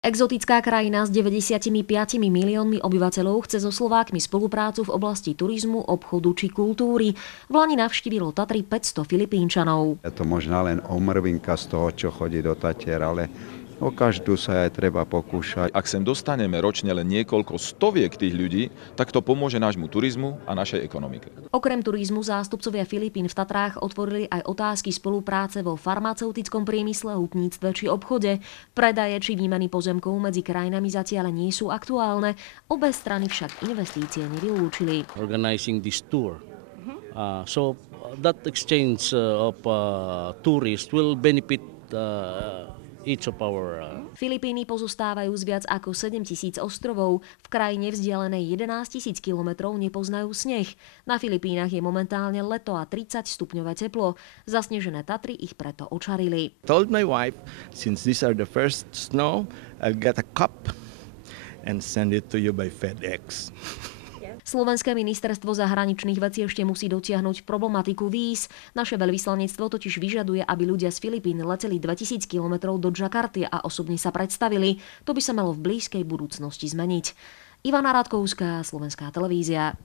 Exotická krajina s 95 miliónmi obyvateľov chce so Slovákmi spoluprácu v oblasti turizmu, obchodu či kultúry. V lani navštívilo Tatry 500 Filipínčanov. Je to možná len omrvinka z toho, čo chodí do Tatier, ale o každú sa aj treba pokúšať. Ak sem dostaneme ročne len niekoľko stoviek tých ľudí, tak to pomôže nášmu turizmu a našej ekonomike. Okrem turizmu zástupcovia Filipín v Tatrách otvorili aj otázky spolupráce vo farmaceutickom priemysle, hutníctve či obchode. Predaje či výmeny pozemkov medzi krajinami zatiaľ nie sú aktuálne, obe strany však investície nevylúčili. Organizing this tour. So that exchange of tourists will benefit each of our... Filipíny pozostávajú z viac ako 7 000 ostrovov. V krajine vzdialenej 11 000 kilometrov nepoznajú sneh. Na Filipínach je momentálne leto a 30-stupňové teplo. Zasnežené Tatry ich preto očarili. Told my wife, since these are the first snow, I'll get a cup and send it to you by FedEx. Slovenské ministerstvo zahraničných vecí ešte musí dotiahnuť problematiku víz. Naše veľvyslanectvo totiž vyžaduje, aby ľudia z Filipín leteli 2000 kilometrov do Džakarty a osobne sa predstavili. To by sa malo v blízkej budúcnosti zmeniť. Ivana Radkovská, Slovenská televízia.